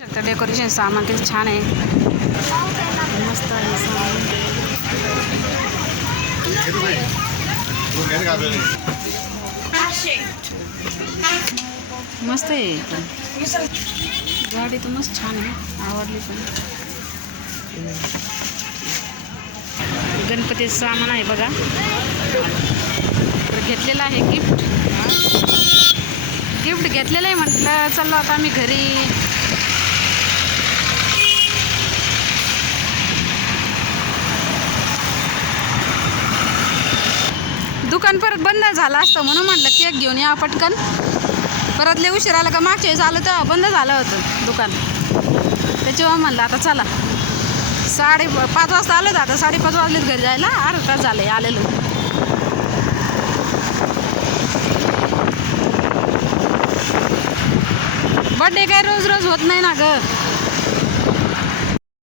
शकता डेकोरेशन सामान किती छान आहे. मस्त आहे मस्त आहे पण. गाडी तर मस्त छान आहे आवडली पण. गणपतीचं सामान आहे बघा. तर घेतलेलं आहे गिफ्ट गिफ्ट घेतलेलं आहे म्हटलं चाललो आता आम्ही घरी. दुकान परत बंद झालं असतं म्हणून म्हटलं केक घेऊन या पटकन. परत लय उशीर आला का मागच्या वेळेस आलं तर बंद झालं होतं दुकान. त्याच्यावर म्हणलं आता चला. साडे पाच वाजता आलो तर आता साडेपाच वाजलेत घरी जायला. अर्धा तास झाले आलेलो. बड्डे काय रोज रोज होत नाही ना गं.